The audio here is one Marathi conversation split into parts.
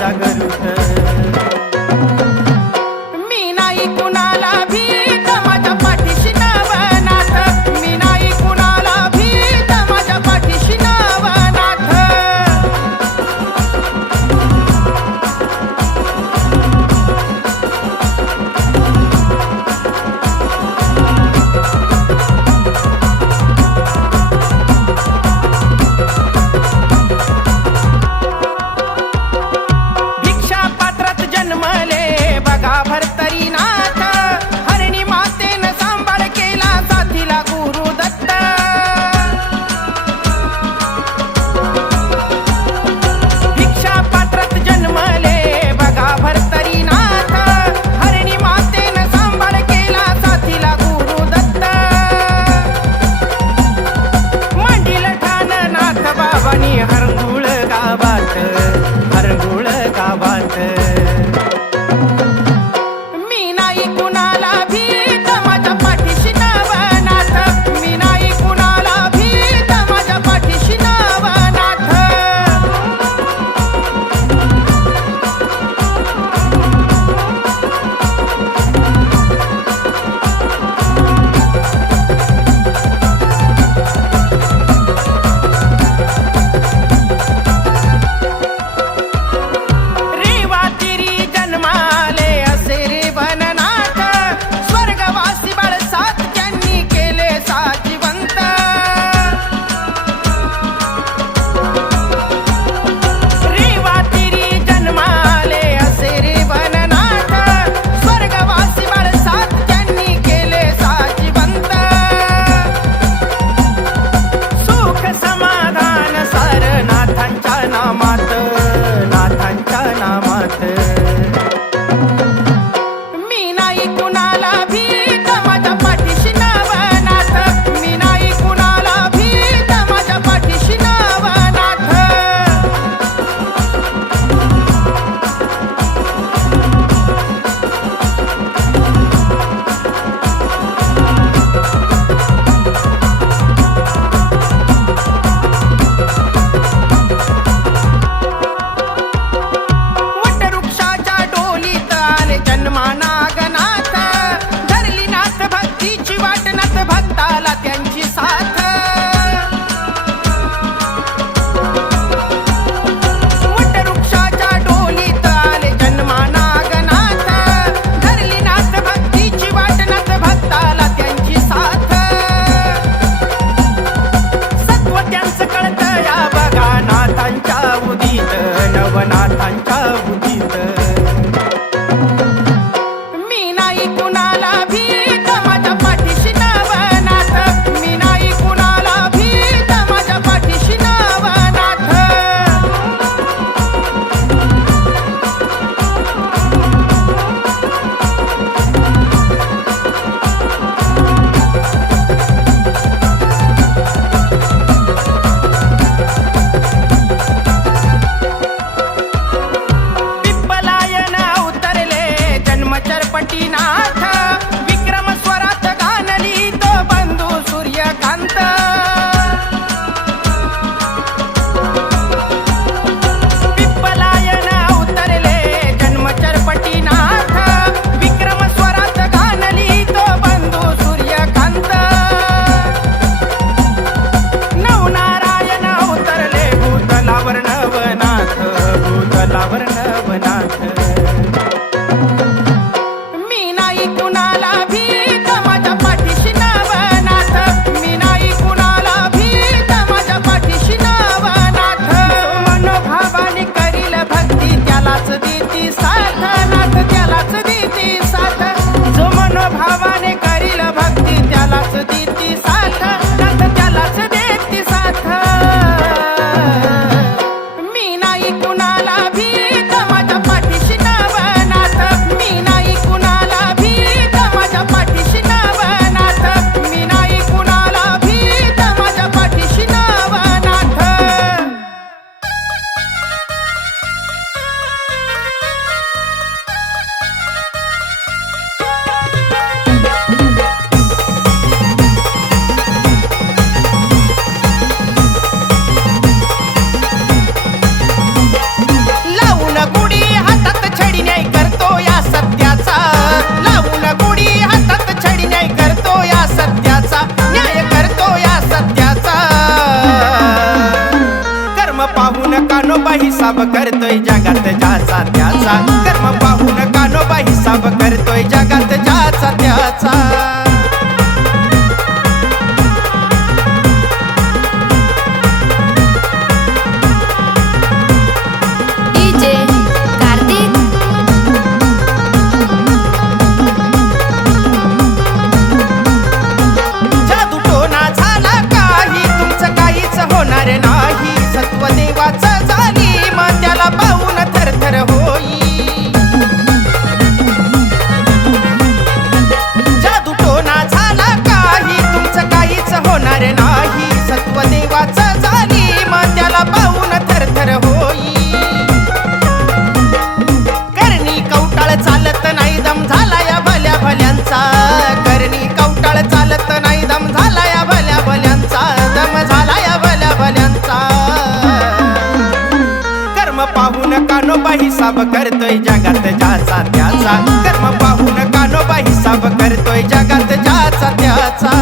जागृत मी नाही कुणाला भीत माझ्या पाठीशी नवनाथ मी नाही कुणाला भीत माझ्या पाठीशी नवनाथ भिक्षा पात्रात जन्मले बघा भरतरी नाथ हरणी मातेनं सांभाळ केला साथीला गुरु दत्त भिक्षा पात्रात जन्मले बघा भरतरी नाथ हरणी मातेनं सांभाळ केला साथीला गुरु दत्त मांडील ठाण नाथ बाबांनी हरंगुळ गावात हरंगुळ गावात मी नाही कुणाला भीत माझ्या पाठीशी नवनाथ मी नाही कुणाला भीत माझ्या पाठीशी नवनाथ रेवा तिरी जन्माले असे रे वननाथ स्वर्गवासी बाळसात त्यांनी केले साजिवंत रेवा तिरी जन्माले असे रे वननाथ स्वर्गवासी बाळसात त्यांनी केले साजिवंत सुख समाधान सारनाथांच्या नामात नाथांच्या नामात मी नाही कुणाला भीत माझ्या पाठीशी नवनाथ मी नाही कुणाला भीत माझ्या पाठीशी नवनाथ वटवृक्षाच्या डोलीत आले जन्मा नागनाथ धरली नाथ भक्तीची वाट नाथ भक्ताला त्यांची साथ वटवृक्षाच्या डोलीत आले जन्मा नागनाथ धरली नाथ भक्तीची वाट नाथ भक्ताला त्यांची साथ सत्व त्यांचं कळतं या बघा नाथांच्या उदीत नवनाथांच्या उदीत मी नाही कुणाला भीत माझ्या पाठीशी नवनाथ मी नाही कुणाला भीत माझ्या पाठीशी नवनाथ पिप्पलायन उतरले जन्मचरपटीनाथ विक्रम स्वरात गाणली तो बंधू सूर्यकांत पिप्पलायन उतरले जन्मचरपटीनाथ विक्रम स्वरात गाणली तो बंधू सूर्यकांत नवनारायण उतरले भूतलावर नवनाथ भूतलावर नवनाथ मी नाही कुणाला भीत माझ्या पाठीशी नवनाथ मी नाही कुणाला भीत माझ्या पाठीशी नवनाथ मनोभावाने करील भक्ती त्यालाच देती साथ नाथ त्यालाच देती साथ जो मनोभावाने करील भक्ती त्यालाच देती साथ नाथ त्यालाच देती साथ मी नाही कुणाला भीत माझ्या पाठीशी ज्याचा त्याचा कर्म पाहून कानोबा हिसाब करतोय जगात ज्याचा त्याचा करणी कवटाळ चालत नाही दम झाला या भल्या भल्यांचा दम झाला या भल्या भल्यांचा कर्म पाहून कानोबा हिसाब करतोय जगात ज्याचा त्याचा कर्म पाहून कानोबा हिसाब करतोय जगात ज्याचा त्याचा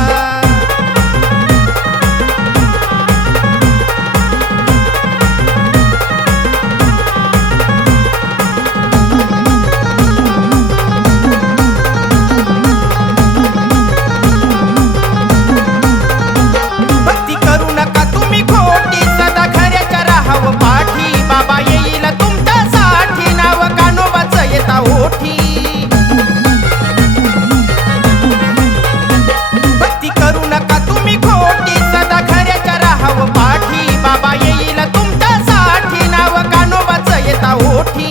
भक्ती करू नका तुम्ही खोटी सदा खऱ्याच्या राहाव पाठी बाबा येईल तुमच्यासाठी नाव कानोबाचं येता ओठी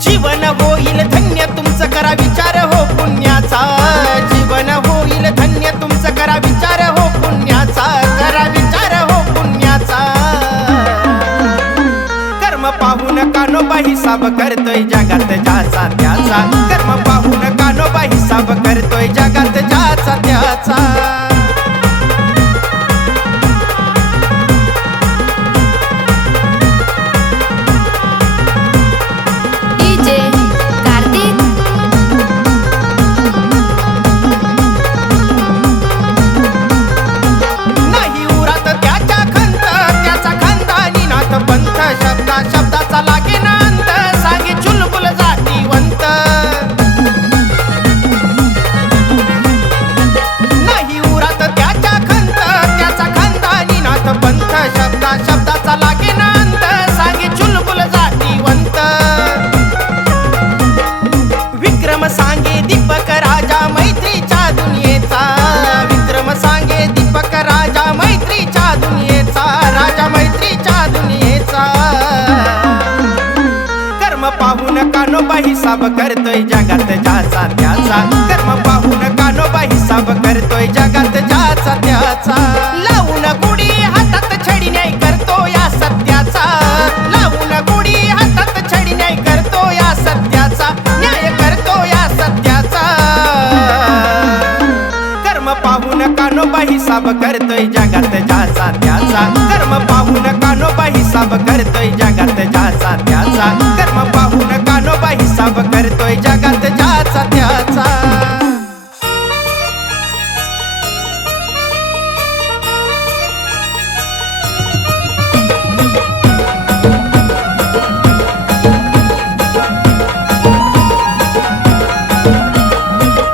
जीवन होईल धन्य तुमचं करा विचार हो पुण्याचा जीवन होईल धन्य तुमचं करा विचार हो पुण्याचा करा विचार हो पुण्याचा कर्म पाहून कानोबा हिसाब करतोय जगात ज्याचा त्याचा कर्म पाहून कानोबा हिसाब करतोय जगात ज्याचा त्याचा शब्दाचा लागे नांद सांगे चुलबुल जातीवंत नाही उरात त्याच्या खंत त्याचा खानदानी नाथ पंथ शब्दाचा लागे नांद सांगे चुलबुल जातीवंत विक्रम सांगे दीपक राजा मैत्रीच्या दुनियेचा विक्रम सांगे दीपक राजा मैत्रीच्या दुनियेचा राजा मैत्रीच्या दुनियेचा कर्म पाहून कानोबा हिसाब करतोय जगात ज्याचा त्याचा कर्म पाहून कानोबा हिसाब करतोय जगात ज्याचा त्याचा लावून गुढी हातात छडी न्याय करतो या सत्याचा लावून गुढी हातात छडी न्याय करतो या सत्याचा न्याय करतो या सत्याचा कर्म पाहून कानोबा हिसाब करतोय जगात ज्याचा त्याचा कर्म पाहून कानोबा हिसाब करतोय जगात ज्याचा त्याचा कर्म पाहून कानोबा हिसाब करतोय जगात ज्याचा त्याचा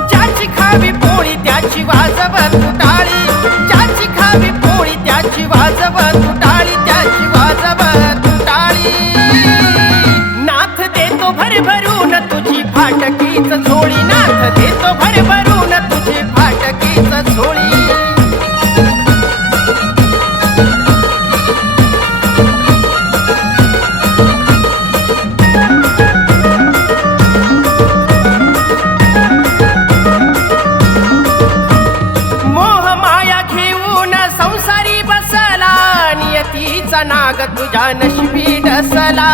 ज्याची खावी पोळी त्याची वाजव तुटाळी ज्याची खावी पोळी त्याची वाजव तुटाळी त्याची वाजव तुटाळी नाथ देतो भरभरून तुझी फाटकीच झोळी नाथ देतो भरभरून तुझी फाटकीच झोळी नाग तुझ्या नशिबी डसला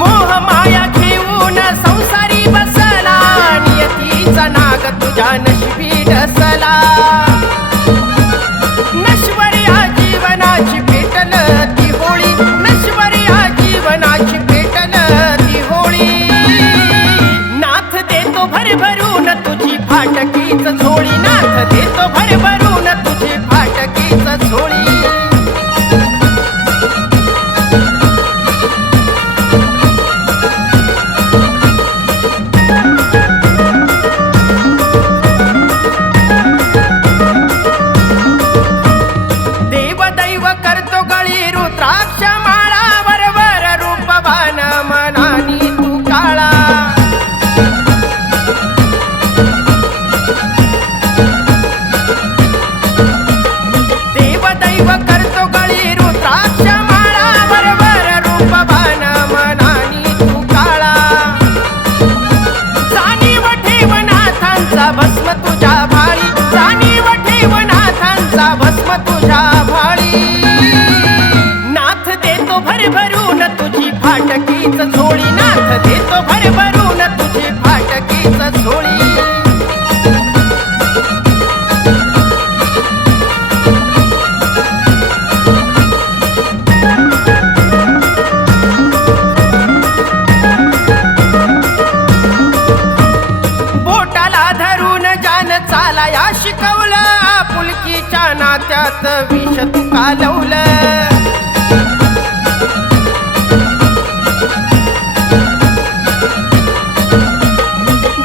मोह माया घेऊन संसारी बसला नियतीचा नाग तुझ्या नशिबी डसला नश्वर या जीवनाची पेटल ती होळी नश्वर या जीवनाची पेटल ती होळी नाथ देतो भरभरून तुझी फाटकीच झोळी नाथ देतो नात्यात विष तू कालवलं.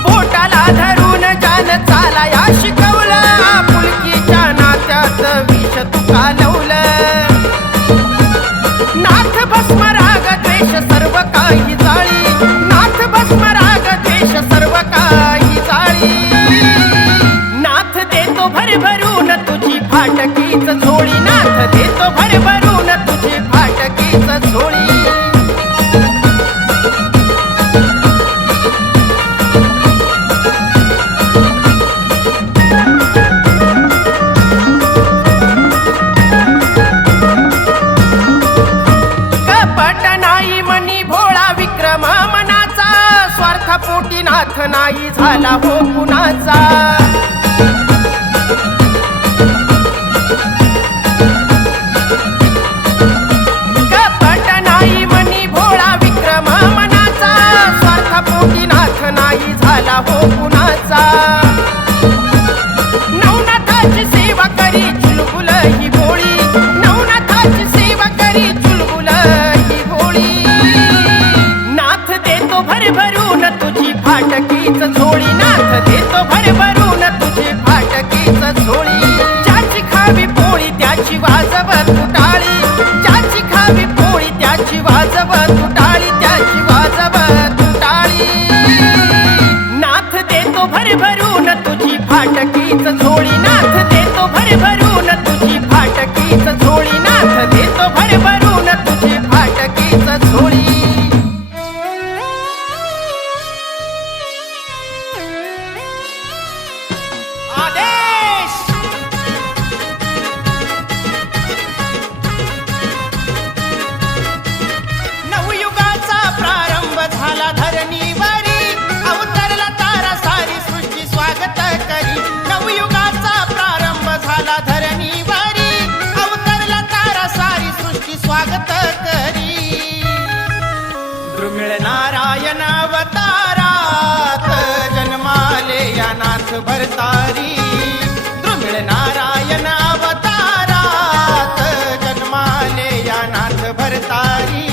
बोटाला धरून जान चालाया शिकवलं. आपुलकीच्या नात्यात विष तू कालवलं. नाथ भस्म राग द्वेष सर्व काही जाळी. नाथ भस्म राग द्वेष सर्व काही जाळी. नाथ देतो भरभरून तुझी फाटकीच झोळी. नाथ देतो भरभरून तुझी फाटकीच झोळी. पोटी नाथ नाही झाला हो कुणाचा. कपट नाही मनी भोळा विक्रम मनाचा. स्वार्थ पोटी नाथ नाही झाला हो कुणाचा. नवनाथाची सेवा करी चुलबुल ही भोळी. नवनाथाची सेवा करी चुलबुल ही भोळी. नाथ देतो भरभरून तुझी फाटकीच झोळी. नाथ देतो भरभरून तुझी फाटकीच झोळी. ज्याची खावी पोळी त्याची वाजव तुटाळी. ज्याची खावी पोळी त्याची वाजव तुटाळी. त्याची वाजव तुटाळी. नाथ देतो भरभरून तुझी फाटकीच झोळी. नाथ देतो भरभरून तुझी फाटकीच झोळी. नाथ देतो भरभरून तुझी फाटकीच झोळी. नवयुगाचा प्रारंभ झाला धरणीवरी. अवतरला तारा सारी सृष्टी स्वागत करी. नवयुगाचा प्रारंभ झाला धरणीवरी. अवतरला तारा सारी सृष्टी स्वागत करी. दुर्मिळ नारायण अवतारात जन्माले या नाथ भरतारी. दुर्मिळ नारायण अवतारात जन्माले या नाथ भरतारी.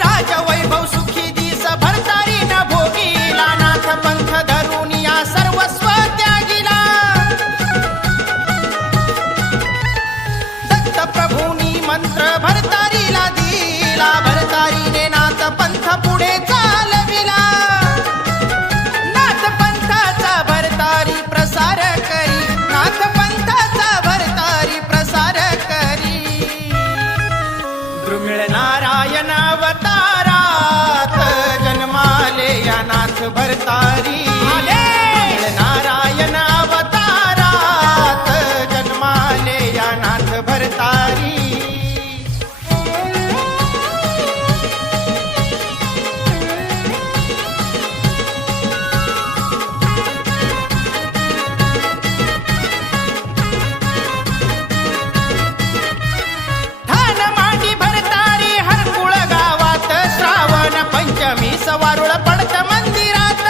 राजवैभव सुखी दिस भरतारी न भोगीला. नाथ पंथ धरून या सर्वस्व त्यागिला. दत्त प्रभूनी मंत्र भरतारीला दिला. भरतारीने नाथ पंथ पुढे चालविला. नाथ पंथाचा भरतारी प्रसार करी. नाथ पंथाचा भरतारी प्रसार करी. दुर्मिळ नारायण अवतारात जन्माले या नाथ भरतारी. दुर्मिळ नारायण अवतारात जन्माले या नाथ भरतारी. ठाण मांडी भरतारी हरकुळ गावात. श्रावण पंचमी सवारुळ पडत मंदिरात.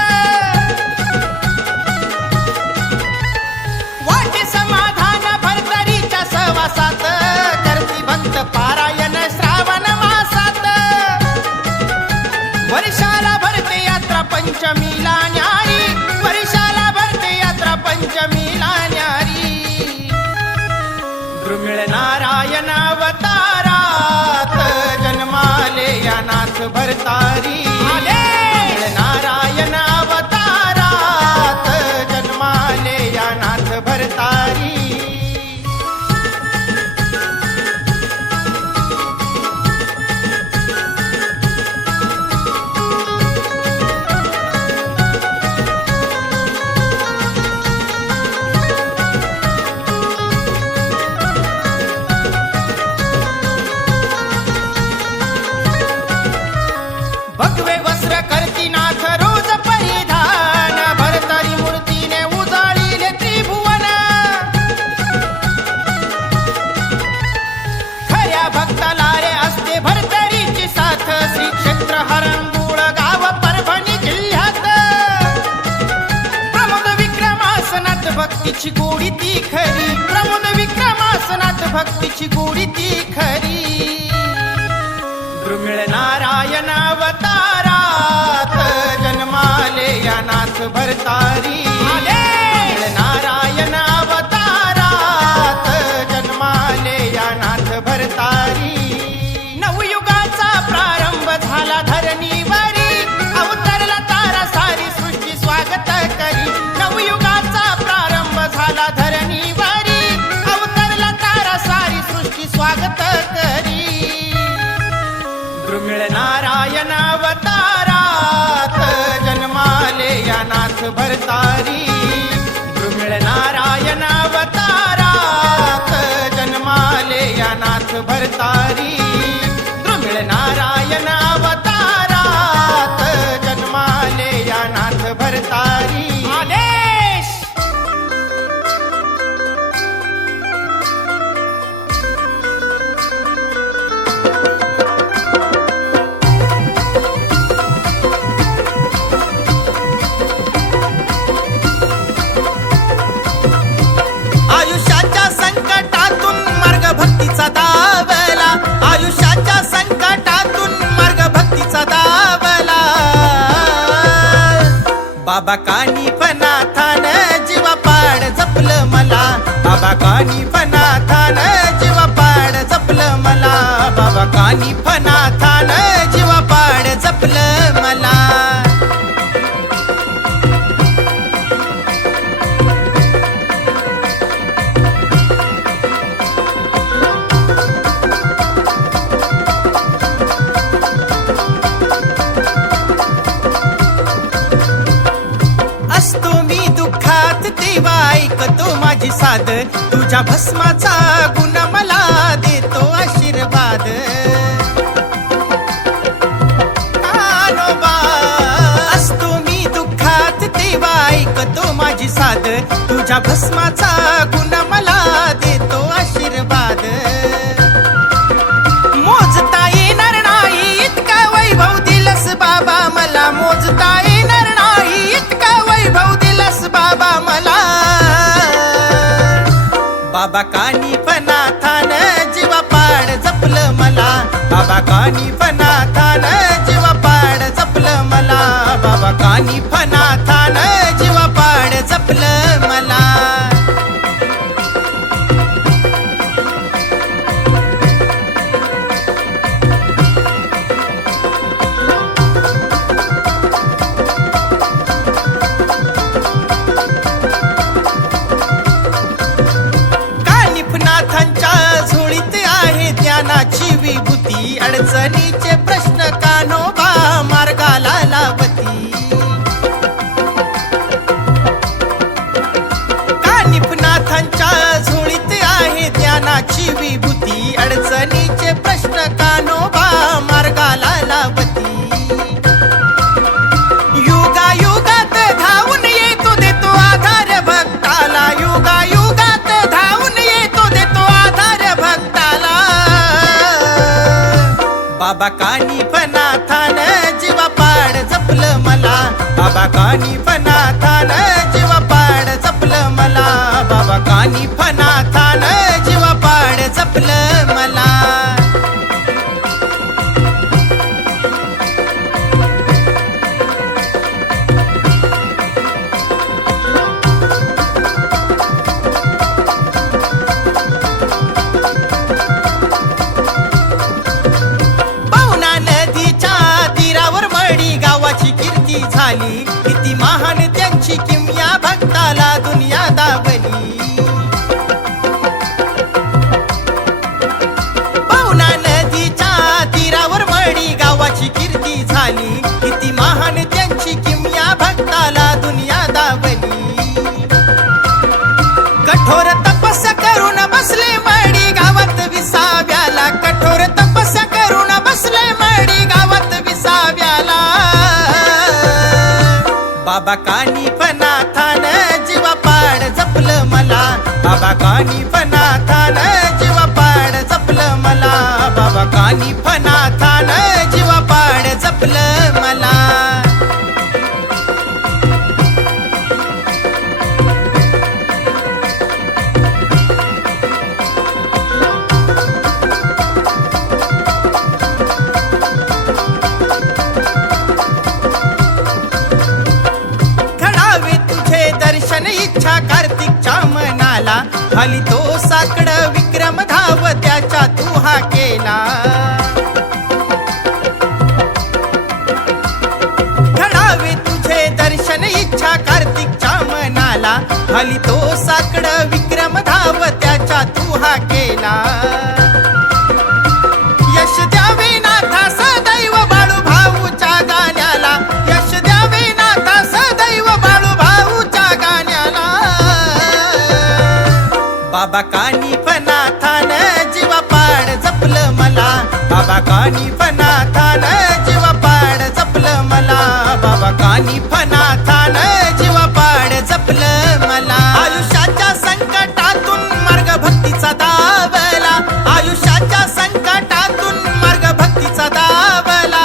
वाटे समाधान भरतारीच्या सहवासात. करती भक्त पारायण श्रावण मासात. वर्षाला भरते यात्रा पंचमीला न्यारी. वर्षाला भरते यात्रा पंचमीला न्यारी. दुर्मिळ नारायण अवतारात जन्माले या नाथ भरतारी. दुर्मिळ नारायण अवतारात जन्माले या नाथ भरतारी. भगवे भक्तीची गोडी ती खरी दुर्मिळ नारायण अवतारात जन्माले या नाथ भरतारी दुर्मिळ नारायण अवतारात जन्माले या नाथ भरतारी नवयुगाचा प्रारंभ झाला धरणीवरी अवतरला तारा सारी सृष्टी स्वागत करी नवयुगाचा प्रारंभ झाला धरणीवरी अवतरला तारा सारी सृष्टी स्वागत करी दुर्मिळ नारायण अवतारात जन्माले या नाथ भरतारी दुर्मिळ नारायण अवतारात जन्माले या नाथ भरतारी दुर्मिळ नारायण अवतारात जन्माले या नाथ भरतारी आदेश आयुष्याच्या संकटातून मार्ग भक्तीचा दावला आयुष्याच्या संकटातून मार्ग भक्तीचा दावला बाबा कानिफनाथान जीवा पाड जपलं मला बाबा कानिफनाथान जीवा पाड जपलं मला बाबा कानिफनाथान जीवा पाड जपलं मला असतो मी दुःखात तेव्हा ऐकतो माझी साद तुझ्या भस्माचा गुण मला देतो आशीर्वाद कान्होबा असतो मी दुःखात तेव्हा ऐकतो माझी साद तुझ्या भस्माचा गुण मला देतो आशीर्वाद मोजता येणार नाही इतका वैभव दिलस बाबा मला मोजता येणार नाही इतका वैभव दिलस बाबा मला बाबा कानिफनाथान जीवा पाड जपलं मला बाबा कानिफनाथान जीवा पाड जपलं मला बाबा कानिफनाथान जीवा पाड जपलं मला कानिफनाथांच्या झोळीत आहे ज्ञानाची विभूती अडचणीचे प्रश्न कान्होबा मार्गाला लावती कानिफनाथांच्या झोळीत आहे ज्ञानाची विभूती अडचणीचे प्रश्न कान्होबा मार्गाला लावती युगायुगात धावून येतो देतो आधार भक्ताला युगायुगात धावून येतो देतो आधार भक्ताला बाबा कानिफनाथान जीवा पाड जपलं मला बाबा कानिफनाथान जीवा पाड जपलं मला बाबा कानिफनाथान जीवा पाड जपलं मला पवना नदीच्या तीरावर मडी गावाची कीर्ती झाली किती महान त्यांची किमया भक्ताला दुनिया दावली पवना नदीच्या तीरावर मडी गावाची कीर्ती झाली किती महान त्यांची किमया भक्ताला दुनिया दावली कठोर तपस्या करून बसले मडी गावात विसाव्याला कठोर तपस्या करून बसले मडी गावात विसाव्याला बाबा कानिफनाथान जीवा पाड जपलं मला बाबा कानिफनाथान जीवा पाड जपलं मला बाबा कानिफनाथान जीवा पाड जपलं मला खाली तो साकड विक्रम धाव त्याच्या तू हा केला घडावे तुझे दर्शन इच्छा कार्तिकच्या मनाला खाली तो साकड विक्रम धाव त्याच्या तू हा केला यश द्यावे नाथा सदैव बाळू भाऊच्या गाण्याला यश द्यावे नाथा सदैव बाळू भाऊच्या गाण्याला बाबा कानिफनाथान जीवा पाड जपलं मला बाबा कानिफनाथान जीवा पाड जपलं मला बाबा कानिफनाथान जीवा पाड जपलं मला आयुष्याच्या संकटातून मार्ग भक्तीचा दावला आयुष्याच्या संकटातून मार्ग भक्तीचा दावला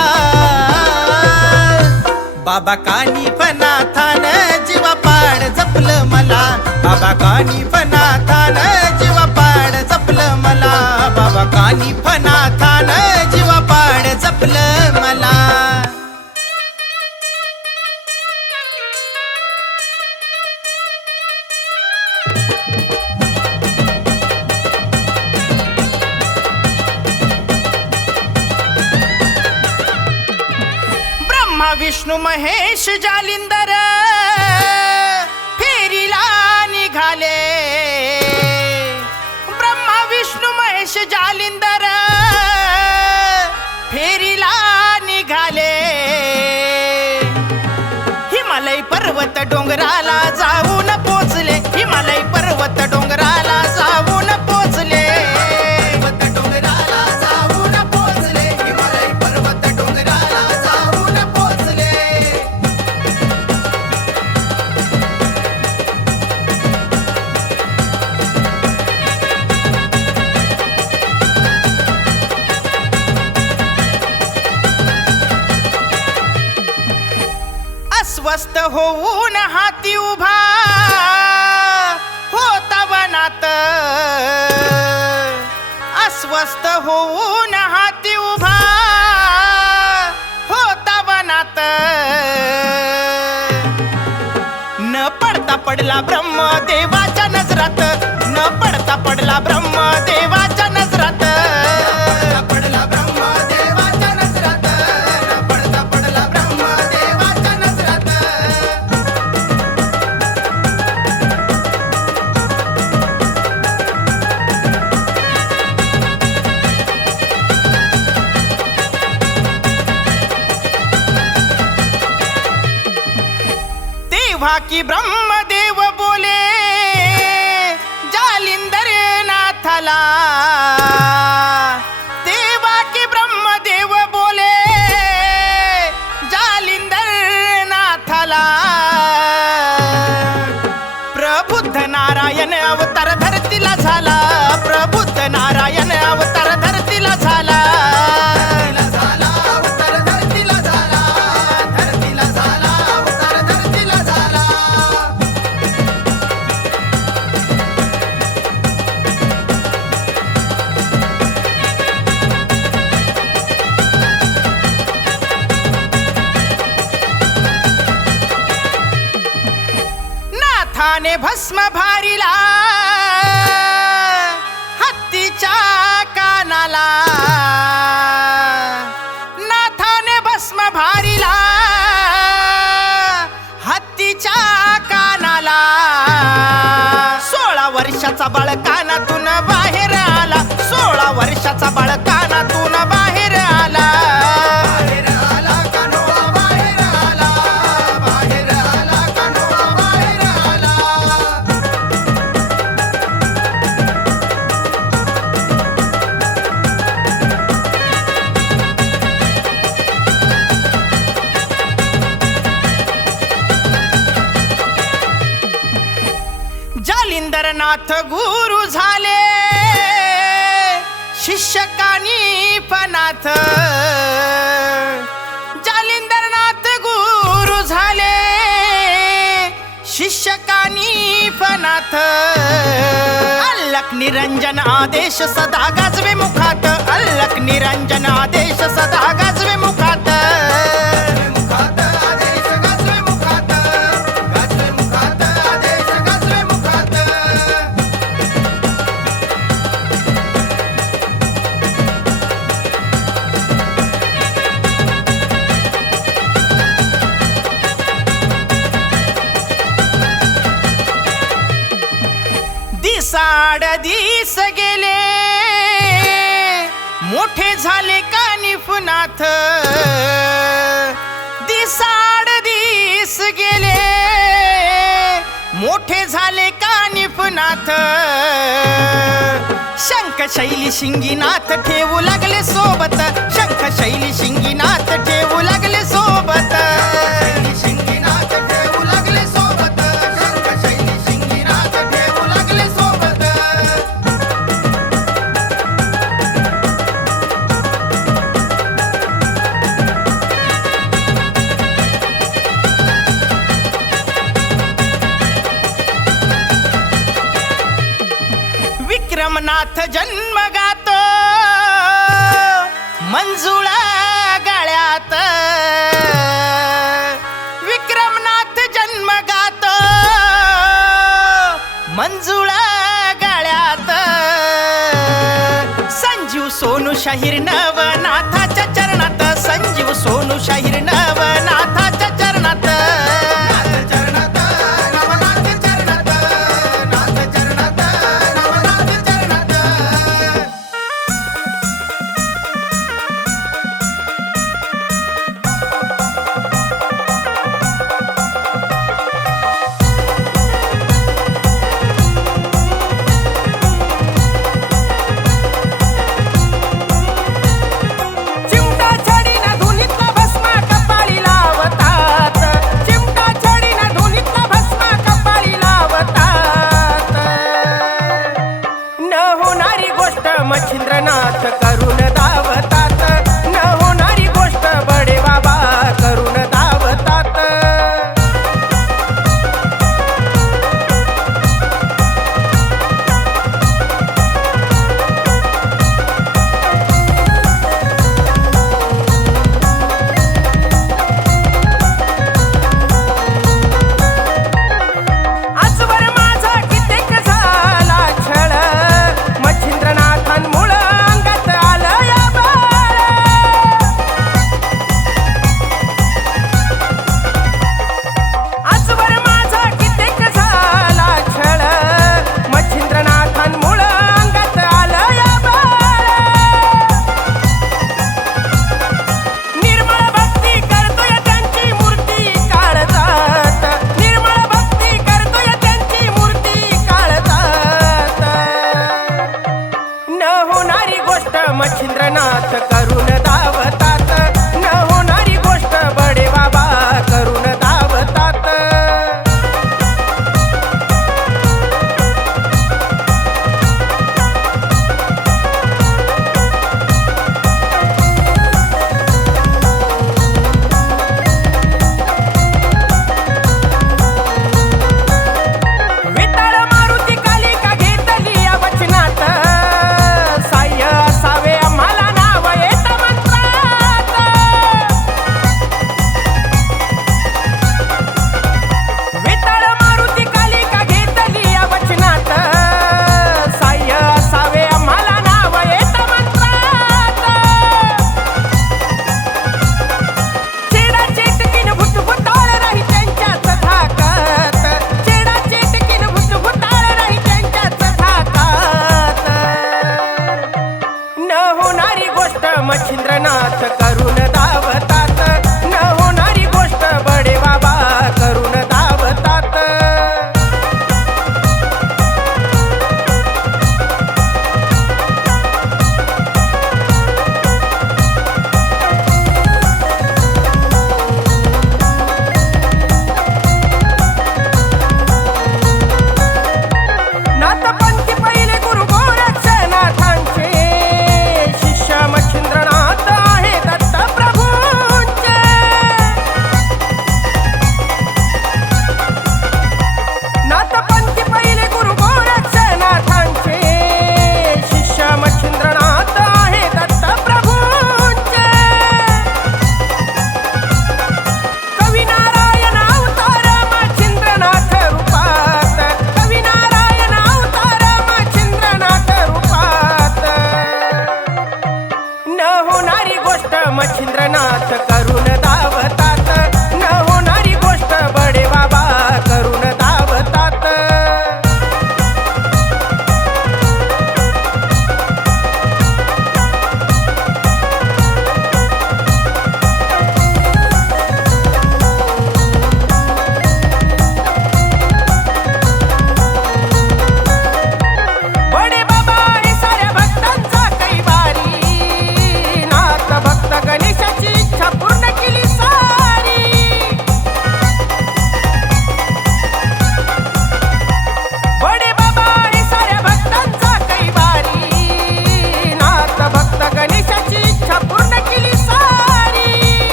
बाबा कानिफनाथान जीवा पाड जपलं मला बाबा कानिफनाथान जीवा पाड जपलं मला बाबा कानिफनाथान जीवा पाड जपलं मला ब्रह्मा विष्णू महेश जालिंदर फेरीला निघाले ब्रह्मा विष्णू महेश जालिंदर फेरीला निघाले हिमालय पर्वत डोंगराला जाऊन पोचले हिमालय पर्वत डोंगराला जाऊन पोचले डोंगराला जाऊन पोचले हिमालय पर्वत डोंगराला जाऊन पोचले अस्वस्थ होऊन हाती उभा होता वनात अस्वस्थ होऊन हाती उभा होता वनात न पडता पडला ब्रह्मदेवाच्या नजरात न पडता पडला ब्रह्मदेवाच्या नजरात पडला ब्रह्मदेवाच्या नजरात न पडता पडला ब्रह्मदेवाच्या नजरात तेव्हा की ब्रह्मदेव बोले जालिंदर नाथाला तेव्हा की ब्रह्मदेव बोले जालिंदर नाथाला प्रबुद्ध नारायण अवतार धरतीला झाला प्रबुद्ध नारायण अवतार धरतीला झाला अवतार धरतीला झाला धरतीला झाला अवतार धरतीला झाला नाथाने भस्म भारीला हत्तीच्या कानाला नाथाने भस्म भारीला हत्तीच्या कानाला 16 वर्षाचा बाळ कानातून बाहेर आला 16 वर्षाचा बाळ कानातून बाहेर आला बाहेर आला कान्होबा बाहेर आला बाहेर आला कान्होबा बाहेर आला जालिंदरनाथ गुरु झाले शिष्य कानिफनाथ जालिंदरनाथ गुरु झाले शिष्य कानिफनाथ अल्लक निरंजन आदेश सदा गाजवे मुखात अल्लक निरंजन आदेश सदा गाजवे मुखात आदेश गाजवे मुखात गाजवे मुखात आदेश गाजवे मुखात दिस गेले मोठे झाले कानिफनाथ दिस गेले मोठे झाले कानिफनाथ शंखशैली शिंगीनाथ ठेवू लागले सोबत शंखशैली शिंगीनाथ ठेवू लागले सोबत शिंगीनाथ ठेवू लागले सोबत शंखशैली शिंगीनाथ ठेवू लागले सोबत विक्रमनाथ जन्म गातो मंजुळा गळ्यात विक्रमनाथ जन्म गातो मंजुळा गळ्यात संजीव सोनू शाहीर नवनाथाच्या चरणात संजीव सोनू शाहीर नवनाथाच्या चरणात चिमटा छडीना धुनीतला भस्मा कपाळी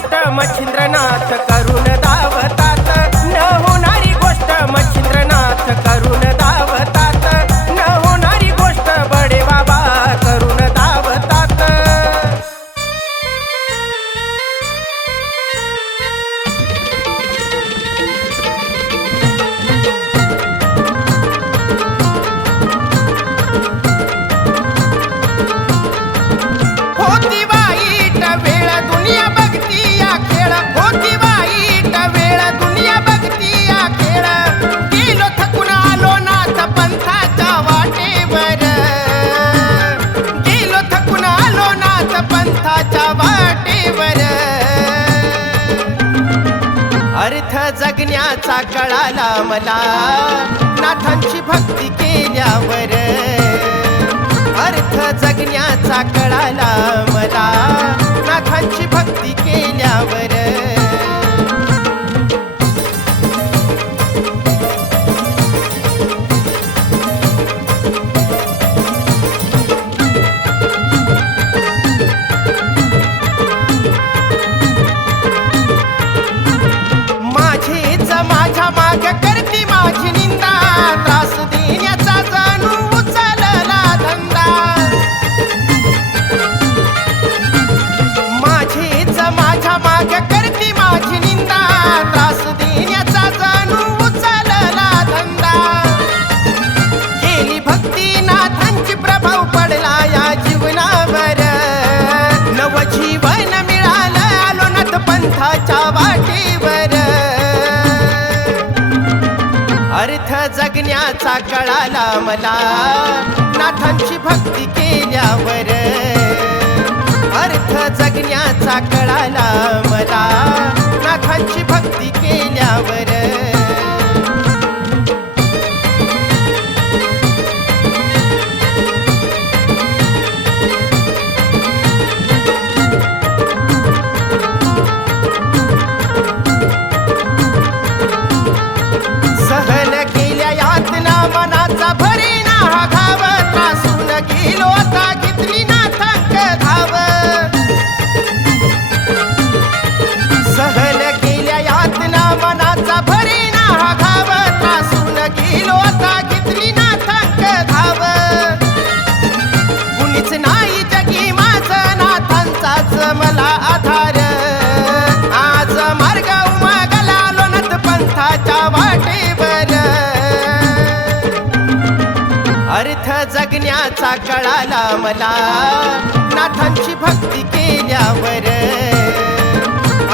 गोष्ट मच्छिंद्रनाथ करून दावतात, न होणारी गोष्ट मच्छिंद्रनाथ करून दावतात, न होणारी गोष्ट बडे बाबा करून दावतात. होती वाईट वेळ दुनिया बघती या खेळ, होती वाईट वेळ दुनिया बघती या खेळ, गेलो थकून आलो नाथ पंथाच्या वाटेवर, गेलो थकून आलो नाथ पंथाच्या वाटेवर. अर्थ जगण्याचा कळाला मला नाथांची भक्ती केल्यावर, अर्थ जगण्याचा कळाला मला नाथांची भक्ती केल्यावर. माझीच माझ्या माग करती माझी निंदा, त्रास देण्याचा जणू उचलला धंदा. माझीच माझ्या माग करती माझी निंदा, त्रास देण्याचा जणू उचलला धंदा. केली भक्ती नाथांची प्रभाव पडला या जीवनावर, नवजीवन मिळालं आलो नाथ पंथाच्या वाटेवर. अर्थ जगण्याचा कळाला मला नाथांची भक्ती केल्यावर, अर्थ जगण्याचा कळाला मला नाथांची भक्ती केल्यावर. सहन केल्या यातना मनाचा भरीना हा घाव, त्रासून गेलो आता घेतली नाथांक धाव. सहन केल्या यातना मनाचा भरीना हा घाव, त्रासून गेलो आता घेतली नाथांक धाव. कुणीच नाही जगी माझं नाथांचाच मला आधार, आज मार्ग उमागला आलो नाथ पंथाच्या वाटेवर. अर्थ जगण्याचा कळाला मला नाथांची भक्ती केल्यावर,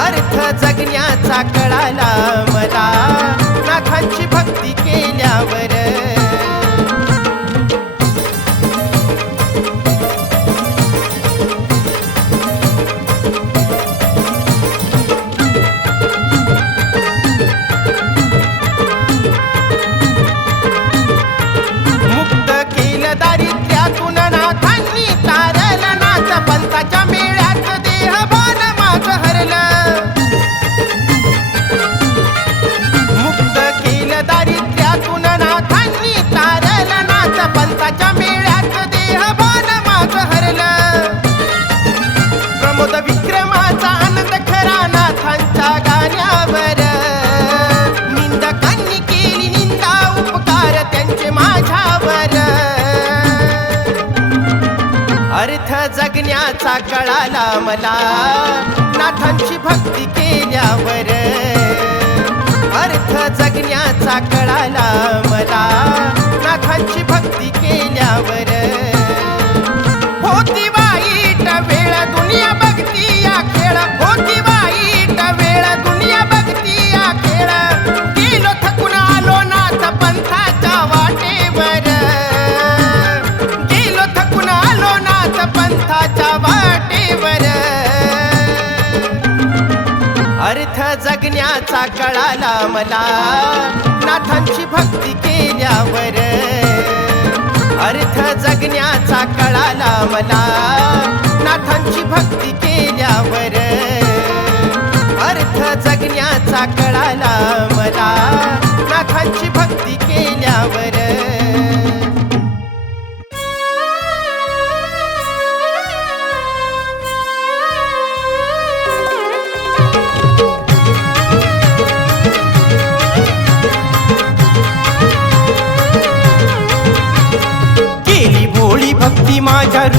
अर्थ जगण्याचा कळाला मला नाथांची भक्ती केल्यावर. मुक्त केलं दारिद्र्यातून नाथांनी तारलं, नाथ पंथाच्या मेळ्यात देहभान माझं हरलं. मुक्त केलं दारिद्र्यातून नाथांनी तारलं, नाथ पंथाच्या मेळ्यात देहभान माझं हरलं. प्रमोद विक्रमाचा आनंद खरा नाथांच्या गाण्यावर, निंदकांनी केली निंदा उपकार त्यांचे माझ्यावर. अर्थ जगण्याचा कळाला मला नाथांची भक्ती केल्यावर, अर्थ जगण्याचा कळाला मला नाथांची भक्ती केल्यावर. होती वाईट वेळ दुनिया बघती या खेळ, होती वाईट वेळ दुनिया बघती या खेळ, गेलो थकून आलो नाथ पंथाच्या वाटेवर, गेलो थकून आलो नाथ पंथाच्या वाटेवर. अर्थ जगण्याचा कळाला मला नाथांची भक्ती केल्यावर, अर्थ जगण्याचा कळाला मला नाथांची भक्ती केल्यावर, अर्थ जगण्याचा कळाला मला नाथांची भक्ती केल्यावर.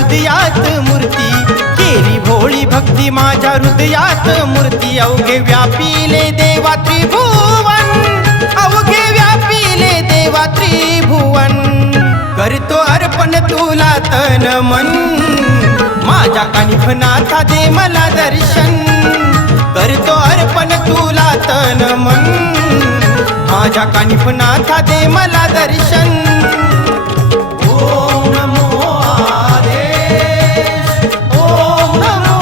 हृदयात मूर्ती, केली भोळी भक्ती माझ्या हृदयात मूर्ती. अवघे व्यापिले देवा त्रिभुवन, अवघे व्यापिले देवा त्रिभुवन. करतो अर्पण तुला तन मन, माझ्या कानिफनाथा दे मला दर्शन. करतो अर्पण तुला तन मन, माझ्या कानिफनाथा दे मला दर्शन. ओम नमो आदेश, ओम नमो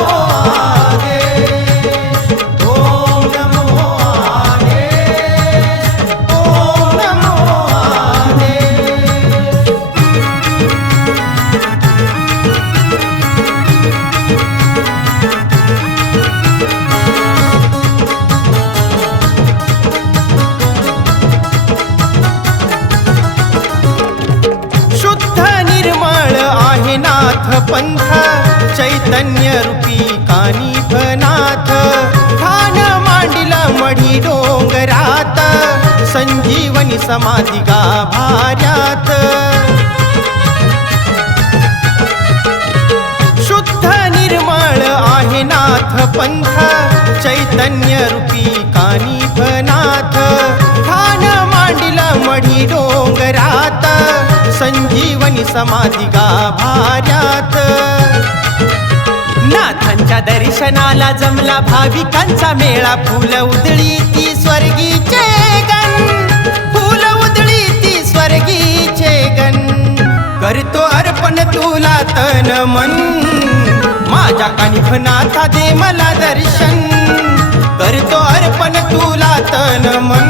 आदेश, ओम नमो आदेश, ओम नमो आदेश. पंथ चैतन्य रूपी कानिफनाथ, ठाण मांडिला मढी डोंगरात, संजीवनी समाधी गाभाऱ्यात. शुद्ध निर्मळ आहे नाथ पंथ, चैतन्य रूपी कानिफनाथ, ठाण मांडिला मढी डोंगरात, संजीवनी समाधी गाभाऱ्यात. नाथांच्या दर्शनाला जमला भाविकांचा मेळा, फुल उधळी ती स्वर्गीचे गण, फुल उधळी ती स्वर्गीचे गण. करतो अर्पण तुला तन मन, माझ्या कानिफनाथा दे मला दर्शन. करतो अर्पण तुला तन मन,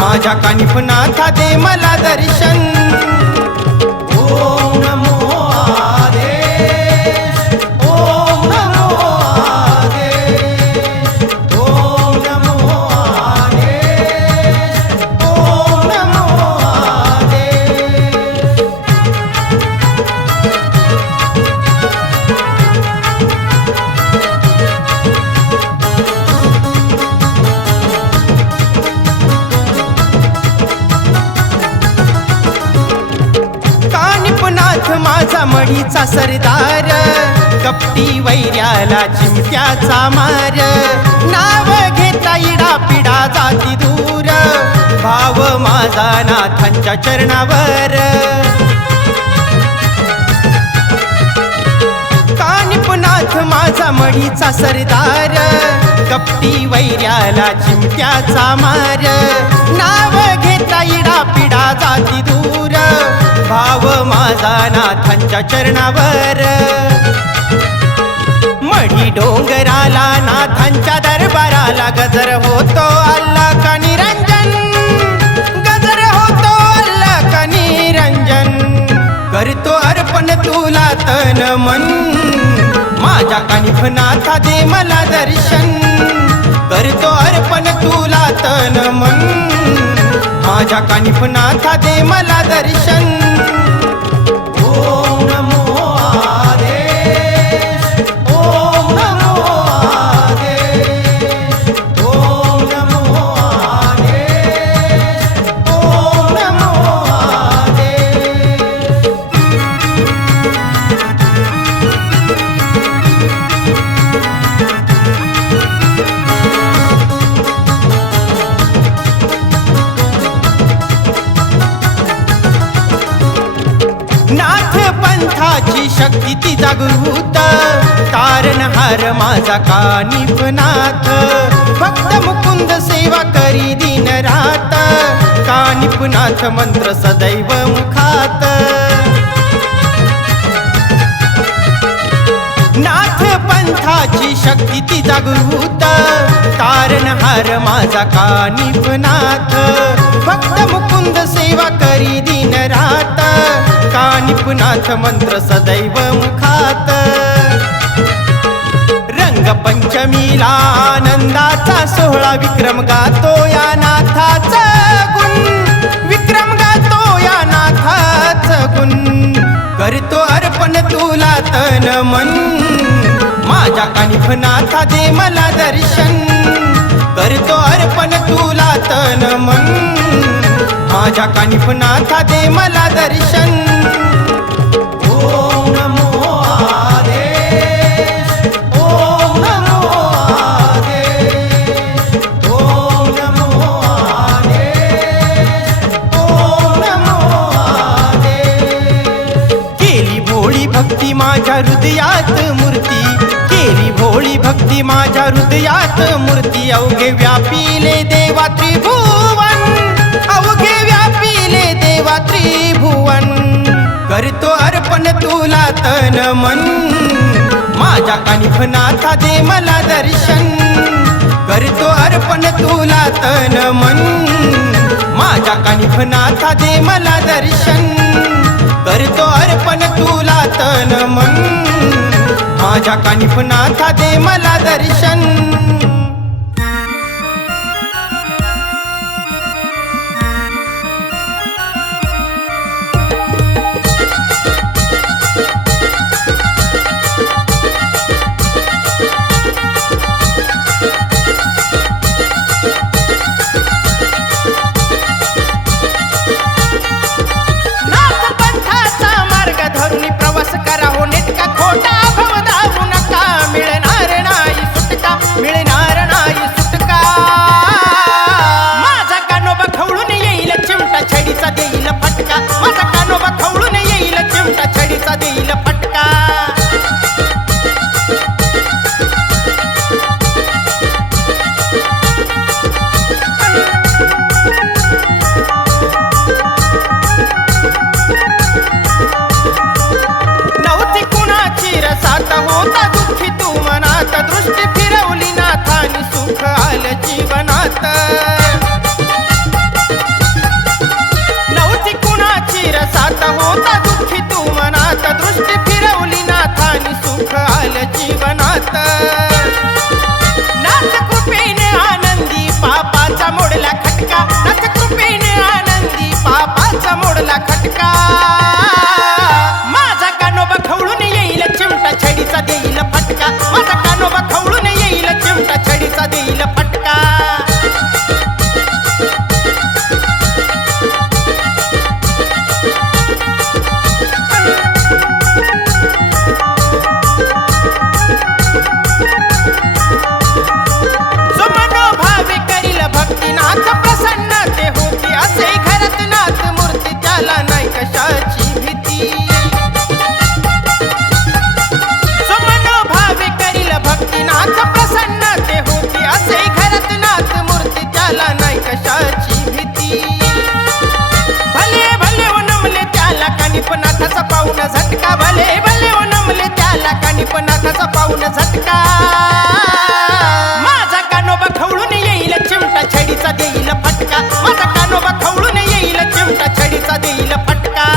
माझ्या कानिफनाथा दे मला दर्शन. ओम नमो आदेश, ओम नमो आदेश, ओम नमो आदेश, ओम नमो आदेश. माझा मढीचा सरदार, कपटी वैऱ्याला चिमट्याचा मार. नाव घेता इडा पिडा जाती दूर, भाव माझा नाथांच्या चरणावर. कानिफनाथ माझा मढीचा सरदार, कपटी वैऱ्याला चिमट्याचा मार. नाव घेता इडा पिडा जाती दूर, भाव माझा नाथांच्या चरणावर. मढी डोंगराला नाथांच्या दरबाराला गजर होतो अल्लाह का निरंजन, गजर होतो अल्लाह का निरंजन. करतो अर्पण तुला तन मन, माझ्या कानिफनाथा दे मला दर्शन. करतो अर्पण तुला तन मन, माझ्या कानिफनाथा दे मला दर्शन. ओम नमो आदेश, ओम नमो आदेश, ओम नमो आदेश, ओम नमो आदेश. नाथ पंथाची शक्ती ती जागृत, तारणहार माझा कानिफनाथ. भक्त मुकुंद सेवा करी दिन रात, कानिफनाथ मंत्र सदैव मुखात. नाथ पंथाची शक्ती ती जागृत, तारणहार माझा कानिफनाथ. भक्त मुकुंद सेवा करी दिन रात, कानिफनाथ मंत्र सदैव मुखात. रंगपंचमीला आनंदाचा सोहळा, विक्रम गातो या नाथाचा गुण, विक्रम गातो या नाथाचा गुण. करतो अर्पण तुला तन मन, माझ्या कानिफनाथा दे मला दर्शन. करतो अर्पण तुला तन मन, माझ्या कानिफनाथा दे मला दर्शन. ओम नमो भोळी भक्ती माझ्या हृदयात मूर्ती अवघे व्यापिले देवा त्रिभुवन अवघे व्यापिले देवा त्रिभुवन करतो अर्पण तुला तन मन माझ्या कानिफनाथा दे मला दर्शन करतो अर्पण तुला तन मन माझ्या कानिफनाथा दे मला दर्शन करतो अर्पण तुला तन मन माझ्या कानिफनाथा दे मला दर्शन प्रवास करा हो नेटका खोटा भव दाबू नका मिळणार नाही सुटका मिळणार नाही सुटका माझा कानोबा खवळून येईल चिमटा छडीचा देईल फटका माझा कानोबा खवळून येईल चिमटा छडीचा देईल फटका होता दुःखी तू मनात दृष्टी फिरवली नाथानी सुख आलं जीवनात नव्हती कुणाची रसात होता दुःखी तू मनात दृष्टी फिरवली नाथानी सुख आलं जीवनात नाथ कृपेने आनंदी पापाचा मोडला खटका नाथ कृपेने आनंदी पापाचा मोडला खटका माझा कानोबा खवळून येईल चिमटा छडीचा देईल फटका माझा कानोबा खवळून येईल चिमटा छडीचा देईल फटका जो मनोभावे करील भक्तीनाथ प्रसन्न ते होती असे घरात नाथ मूर्ती त्याला नाही कशाची भीती भक्तीनाथ प्रसन्न ते होती असे घरात नाथ मूर्ती त्याला नाही कशाची भीती भले भले नमले त्याला कानिफनाथाचा पाऊन झटका भले भले नमले त्याला कानिफनाथाचा पाऊन झटका माझा कानोबा खवळून येईल चिमटा छडीचा देईल फटका माझा कानोबा खवळून येईल चिमटा छडीचा देईल फटका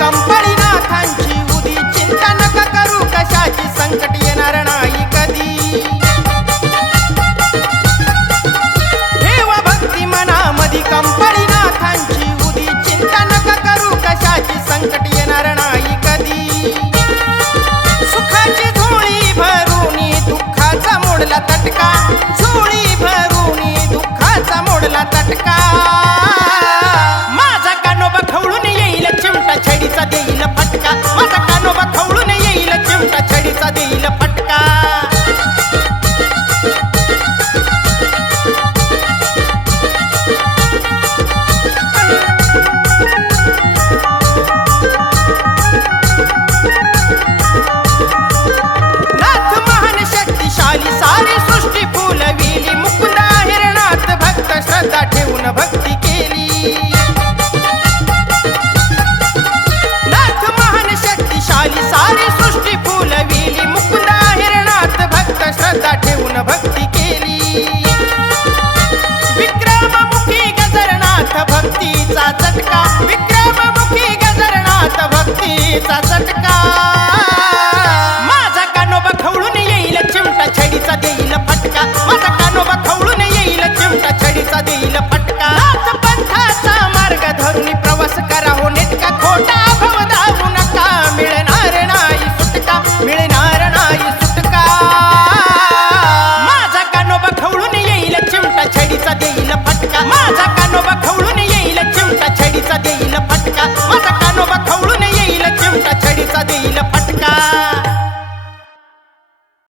कंपळी नाथांची उदी चिंता नका करू कशाची संकट येणार नाही कधी ठेवा भक्ती मनामधी कंपळी नाथांची उदी चिंता नका करू कशाची संकट येणार नाही कधी सुखाची झोळी भरून दुःखाचा मोडला तटका झोळी भरून दुःखाचा मोडला तटका माझा कानोबा खवळून येईल चिमटा छडीचा देईल फटका माझा कानोबा खवळून येईल चिमटा छडीचा देईल फटका नाथ महान शक्तिशाली सारी सृष्टी फुलविली मुकुंदा हिरणात भक्त श्रद्धा ठेवून भक्ती केली शक्तिशाली सारी सृष्टी फुलविली मुकुंदा हिरणात भक्त श्रद्धा ठेवून भक्ती केली विक्रममुखी गजरनाथ भक्तीचा चटका विक्रममुखी गजरनाथ भक्तीचा चटका माझा कानोबा खवळून येईल चिमटा छडीचा देईल